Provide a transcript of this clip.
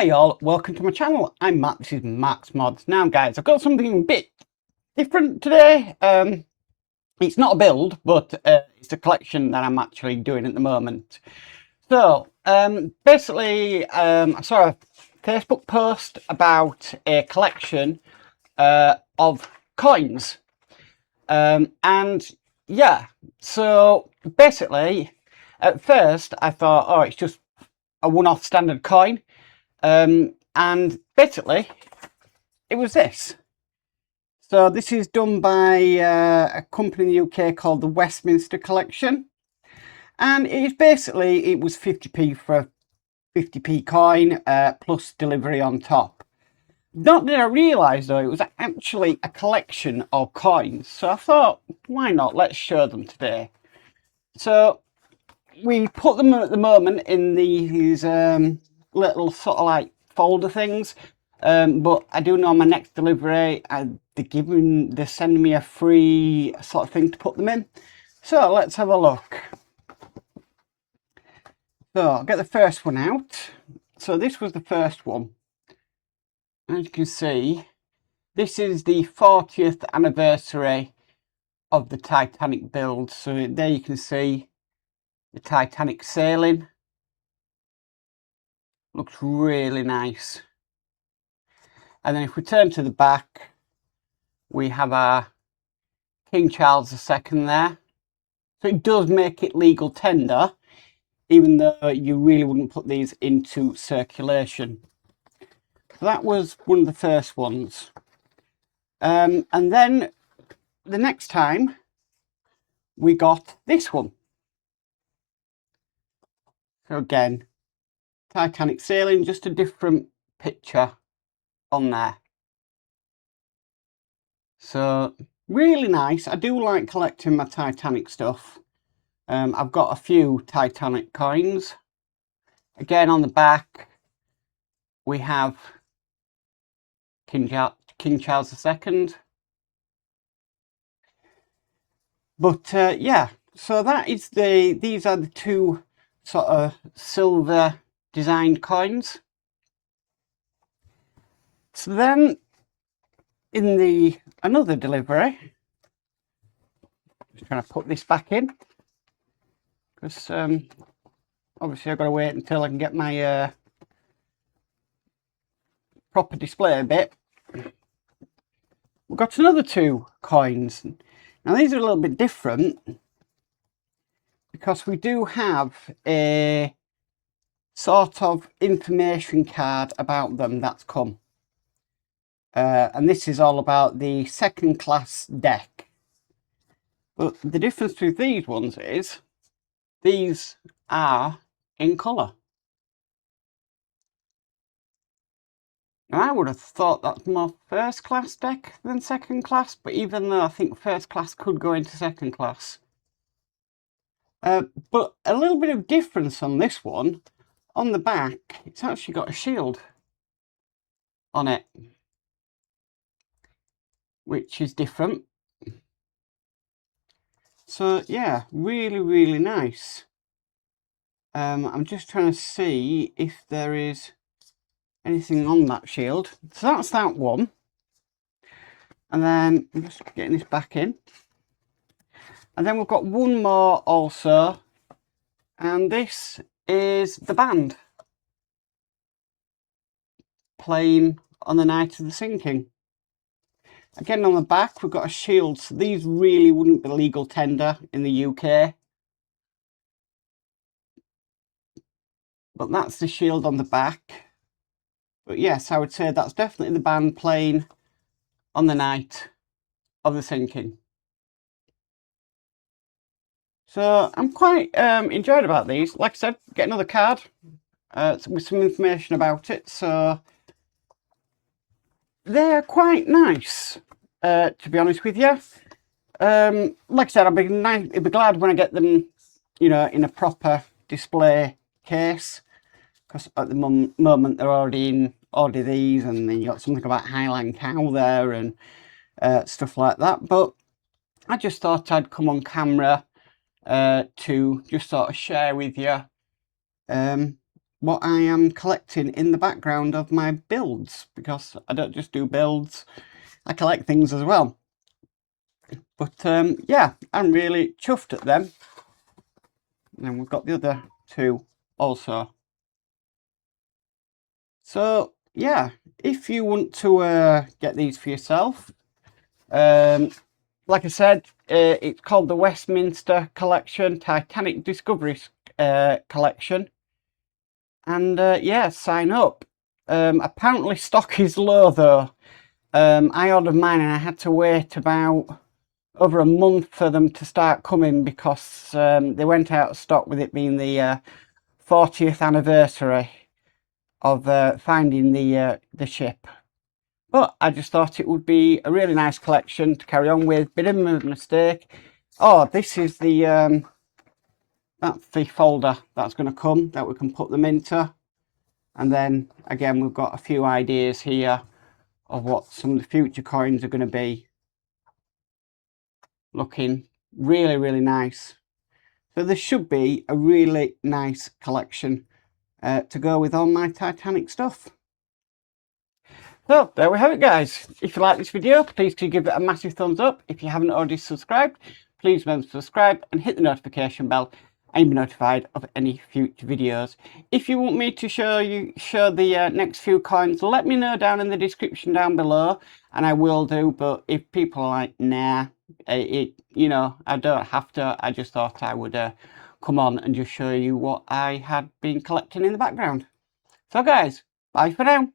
Hi all, welcome to my channel. I'm Matt, this is Matt's Mods. Now guys, I've got something a bit different today. It's not a build, but it's a collection that I'm actually doing at the moment. So, basically, I saw a Facebook post about a collection of coins. And yeah, so basically, at first I thought, oh, it's just a one-off standard coin. And basically, it was this. So this is done by a company in the UK called the Westminster collection. And it is basically, it was 50p for a 50p coin plus delivery on top. Not that I realised though, it was actually a collection of coins. So I thought, why not? Let's show them today. So we put them at the moment in these little sort of like folder things. But I do know on my next delivery, they're sending me a free sort of thing to put them in. So let's have a look. So I'll get the first one out. So this was the first one. As you can see, this is the 40th anniversary of the Titanic build. So there you can see the Titanic sailing. Looks really nice. And then if we turn to the back, we have our King Charles II there. So it does make it legal tender, even though you really wouldn't put these into circulation. So that was one of the first ones. And then the next time we got this one. So again, Titanic sailing, just a different picture on there. So really nice. I do like collecting my Titanic stuff. I've got a few Titanic coins. Again, on the back, we have King Charles II. But yeah, so that is these are the two sort of silver designed coins. So then in another delivery, just trying to put this back in, because obviously I've got to wait until I can get my proper display bit. We've got another two coins. Now these are a little bit different because we do have a sort of information card about them that's come. And this is all about the second class deck. But the difference with these ones is these are in colour. Now I would have thought that's more first class deck than second class, but even though I think first class could go into second class. But a little bit of difference on this one. On the back, it's actually got a shield on it, which is different. So yeah, really nice. I'm just trying to see if there is anything on that shield. So that's that one. And then I'm just getting this back in. And then we've got one more also. And this is the band playing on the night of the sinking. Again, on the back, we've got a shield. So these really wouldn't be legal tender in the UK. But that's the shield on the back. But yes, I would say that's definitely the band playing on the night of the sinking. So I'm quite enjoyed about these. Like I said, get another card with some information about it. So they're quite nice, to be honest with you. Like I said, I'd be glad when I get them, you know, in a proper display case. Because at the moment they're already in these, and then you got something about Highland Cow there and stuff like that. But I just thought I'd come on camera to just sort of share with you what I am collecting in the background of my builds, because I don't just do builds, I collect things as well. But yeah, I'm really chuffed at them. And we've got the other two also. So yeah, if you want to get these for yourself, like I said, it's called the Westminster Collection, Titanic Discoveries Collection. And yeah, sign up. Apparently stock is low though. I ordered mine and I had to wait about over a month for them to start coming because they went out of stock, with it being the 40th anniversary of finding the ship. But I just thought it would be a really nice collection to carry on with. Bit of a mistake. Oh, this is the that's the folder that's going to come that we can put them into. And then again, we've got a few ideas here of what some of the future coins are going to be. Looking really, really nice. So this should be a really nice collection to go with all my Titanic stuff. So there we have it, guys. If you like this video, please do give it a massive thumbs up. If you haven't already subscribed, please remember to subscribe and hit the notification bell and be notified of any future videos. If you want me to show the next few coins, let me know down in the description down below and I will do. But if people are like, nah, you know, I don't have to, I just thought I would come on and just show you what I had been collecting in the background. So guys, bye for now.